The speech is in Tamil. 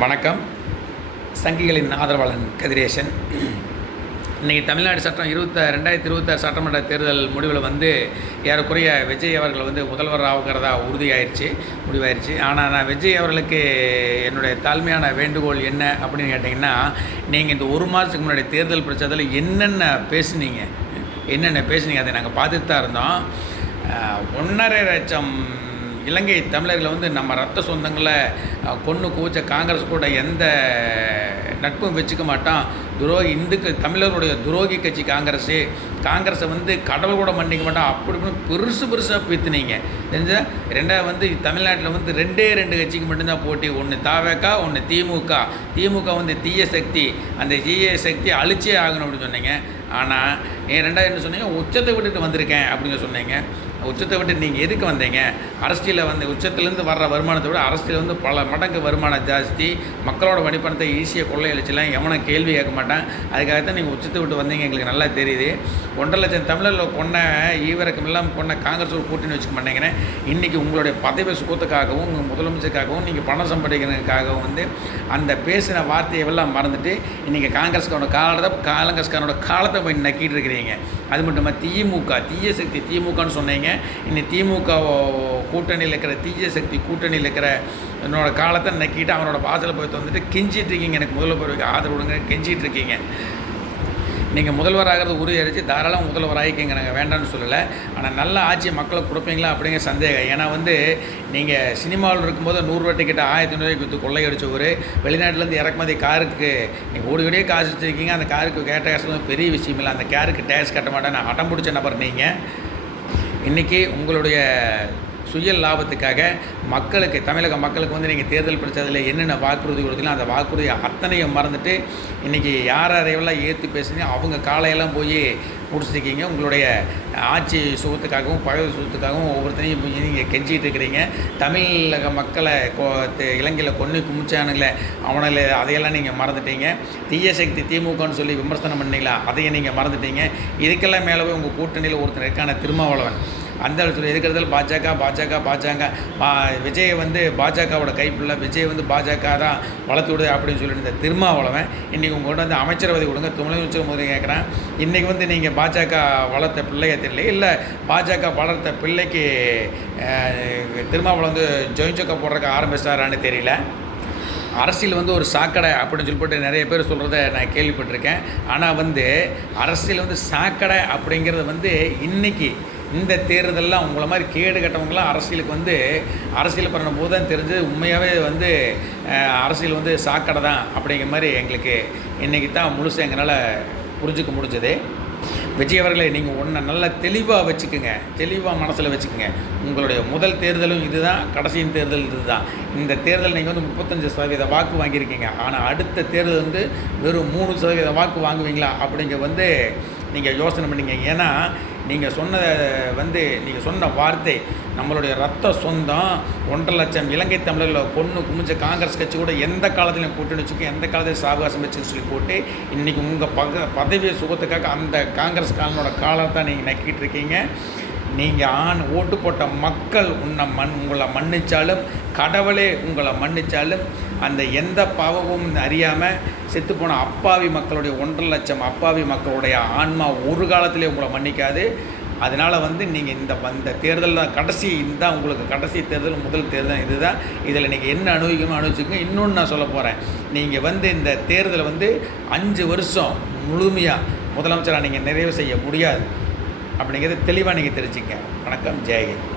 வணக்கம். சங்கிகளின் ஆதரவாளன் கதிரேசன். இன்றைக்கி தமிழ்நாடு சட்டம் 2026 சட்டமன்ற தேர்தல் முடிவில் ஏறக்குறைய விஜய் அவர்கள் முதல்வர் ஆகிறதா முடிவாயிருச்சு. ஆனால் நான் விஜய் அவர்களுக்கு என்னுடைய தாழ்மையான வேண்டுகோள் என்ன அப்படின்னு கேட்டிங்கன்னா, நீங்கள் இந்த ஒரு மாதத்துக்கு முன்னாடி தேர்தல் பிரச்சாரத்தில் என்னென்ன பேசுனீங்க அதை நாங்கள் பார்த்துட்டு தான் இருந்தோம். 1.5 லட்சம் இலங்கை தமிழர்களை நம்ம ரத்த சொந்தங்களை கொன்று குவிச்ச காங்கிரஸ் கூட எந்த நட்பும் வச்சுக்க மாட்டான். தமிழர்களுடைய துரோகி கட்சி காங்கிரஸை கடவுள் கூட மன்னிக்க மாட்டான். அப்படி பெருசாக பீத்துனீங்க. தெரிஞ்சா ரெண்டாவது தமிழ்நாட்டில் 2 கட்சிக்கு மட்டும்தான் போட்டி. ஒன்று தாவேக்கா, ஒன்று திமுக தீய சக்தி. அந்த தீய சக்தி அழிச்சே ஆகணும் அப்படின்னு சொன்னீங்க. ஆனால் ரெண்டாவது என்ன சொன்னீங்க, உச்சத்தை விட்டுட்டு வந்திருக்கேன் அப்படின்னு சொன்னீங்க. உச்சத்தை விட்டு நீங்கள் எதுக்கு வந்தீங்க? அரசியலில் உச்சத்துலேருந்து வர்ற வருமானத்தை விட அரசியல் பல மடங்கு வருமானம் ஜாஸ்தி. மக்களோட வணிப்பணத்தை ஈஸியாக கொள்ளையடிச்சலாம். எவனை கேள்வி கேட்க மாட்டான். அதுக்காகத்தான் நீங்கள் உச்சத்தை விட்டு வந்தீங்க. எங்களுக்கு நல்லா தெரியுது. 1.5 லட்சம் தமிழர்கள் ஈவரக்கம் இல்லாமல் காங்கிரஸ் ஒரு கூட்டணி வச்சுக்க மாட்டேங்கிறேன். இன்றைக்கி உங்களுடைய பதவி சுகத்துக்காகவும் உங்கள் முதலமைச்சருக்காகவும் நீங்கள் பணம் சம்பாதிக்கிறதுக்காகவும் அந்த பேசின வார்த்தையெல்லாம் மறந்துட்டு இன்றைக்கி காங்கிரஸ்காரனோட காலத்தை போய் நக்கிட்டு இருக்கிறீங்க. அது மட்டும் திமுக தீய சக்தி திமுகன்னு சொன்னீங்க. இன்னைக்கு திமுக கூட்டணியில் இருக்கிற தீய சக்தி கூட்டணியில் இருக்கிற என்னோட காலத்தை நக்கிட்டு அவனோட வாசலில் போய் கெஞ்சிட்டு இருக்கீங்க. எனக்கு முதல்வருக்கு ஆதரவு கொடுங்க கெஞ்சிட்டு இருக்கீங்க. நீங்கள் முதல்வராகிறது உறுதியடிச்சு தாராளம் முதல்வராகிக்கிங்க. நாங்கள் வேண்டாம்னு சொல்லலை. ஆனால் நல்ல ஆட்சி மக்களுக்கு கொடுப்பீங்களா அப்படிங்கிற சந்தேகம். ஏன்னா நீங்கள் சினிமாவில் இருக்கும்போது 100 ரூபா டிக்கெட் 1500 விற்று கொள்ளையடிச்சவர், வெளிநாட்டிலேருந்து இறக்குமதி காருக்கு நீங்கள் ஓடியே காசு வச்சுருக்கீங்க. அந்த காருக்கு கேட்ட காசு பெரிய விஷயம் இல்லை. அந்த காருக்கு டேக்ஸ் கட்ட மாட்டேன் நான் அடம் பிடிச்ச நபர் நீங்கள். இன்றைக்கி உங்களுடைய சுய லாபத்துக்காக தமிழக மக்களுக்கு நீங்கள் தேர்தல் பிரச்சாரத்தில் என்னென்ன வாக்குறுதி கொடுத்தீங்களோ அந்த வாக்குறுதியை அத்தனையும் மறந்துட்டு இன்றைக்கி யாரெல்லாம் ஏற்று பேசுனீங்க அவங்க காலையெல்லாம் போய் முடிச்சிருக்கீங்க. உங்களுடைய ஆட்சி சுகத்துக்காகவும் பதவி சுகத்துக்காகவும் ஒவ்வொருத்தரையும் போய் நீங்கள் கெஞ்சிகிட்டு இருக்கிறீங்க. தமிழக மக்களை இலங்கையில் கொன்று குமிச்சானுங்களே அதையெல்லாம் நீங்கள் மறந்துட்டீங்க. தீய சக்தி திமுகன்னு சொல்லி விமர்சனம் பண்ணீங்களா, அதையும் நீங்கள் மறந்துட்டீங்க. இதுக்கெல்லாம் மேலே உங்கள் கூட்டணியில் ஒருத்தர் இருக்கான திருமாவளவன் அந்த இடத்துல எதுக்கிறதால பாஜக விஜய் பாஜகவோட கைப்பில்லை, விஜய் பாஜக தான் வளர்த்து விடுது அப்படின்னு சொல்லிட்டு இந்த திருமாவளவன் இன்றைக்கி உங்கள்கிட்ட அமைச்சர் பதவி கொடுங்க முதலமைச்சர் முதல்ல கேட்குறேன். இன்றைக்கி நீங்கள் பாஜக வளர்த்த பிள்ளைய தெரியல, இல்லை பாஜக வளர்த்த பிள்ளைக்கு திருமாவளவன் ஜாயின் சொக்கா போடுறதுக்கு ஆரம்பிச்சாரான்னு தெரியல. அரசியல் ஒரு சாக்கடை அப்படின்னு சொல்லிட்டு நிறைய பேர் சொல்கிறத நான் கேள்விப்பட்டிருக்கேன். ஆனால் அரசியல் சாக்கடை அப்படிங்கிறது இன்றைக்கி இந்த தேர்தலெலாம் உங்களை மாதிரி கேடு கட்டவங்களாம் அரசியலுக்கு அரசியல் பண்ணும்போது தான் தெரிஞ்சு உண்மையாகவே அரசியல் சாக்கடை தான் அப்படிங்கிற மாதிரி எங்களுக்கு இன்றைக்கி தான் முழுசு எங்களால் புரிஞ்சுக்க முடிஞ்சது. விஜய் அவர்களை நீங்கள் ஒன்றை நல்லா தெளிவாக வச்சுக்கோங்க, தெளிவாக மனசில் வச்சுக்கோங்க. உங்களுடைய முதல் தேர்தலும் இதுதான், கடைசியின் தேர்தல் இதுதான். இந்த தேர்தல் நீங்கள் 35% வாக்கு வாங்கியிருக்கீங்க. ஆனால் அடுத்த தேர்தல் வெறும் 3% வாக்கு வாங்குவீங்களா அப்படிங்க நீங்கள் யோசனை பண்ணிங்க. ஏன்னா நீங்கள் சொன்ன வார்த்தை நம்மளுடைய ரத்த சொந்தம் 1.5 லட்சம் இலங்கை தமிழர்கள் கொன்று குமிஞ்ச காங்கிரஸ் கட்சி கூட எந்த காலத்திலையும் கூட்டணி வச்சுக்கோ, எந்த காலத்திலையும் சாவகாசம் வச்சுன்னு சொல்லி போட்டு இன்றைக்கி உங்கள் பதவியை சுகத்துக்காக அந்த காங்கிரஸ் காலனோட காலத்தை நீங்கள் நக்கிட்டு இருக்கீங்க. நீங்கள் ஓட்டு போட்ட மக்கள் உங்களை மன்னித்தாலும், கடவுளே உங்களை மன்னித்தாலும் அந்த எந்த பாவமும் அறியாமல் செத்துப்போன அப்பாவி மக்களுடைய 1.5 லட்சம் அப்பாவி மக்களுடைய ஆன்மா ஒரு காலத்திலே உங்களை மன்னிக்காது. அதனால் நீங்கள் இந்த தேர்தல் தான் கடைசி, இதுதான் உங்களுக்கு கடைசி தேர்தல், முதல் தேர்தல் இதுதான். இதில் நீங்கள் என்ன அனுபவிச்சுக்கோங்க. இன்னொன்று நான் சொல்ல போகிறேன். நீங்கள் இந்த தேர்தலை 5 வருஷம் முழுமையாக முதலமைச்சராக நீங்கள் நிறைவு செய்ய முடியாது அப்படிங்கிறது தெளிவாக நீங்கள் தெரிஞ்சுங்க. வணக்கம், ஜெயஹிந்த்.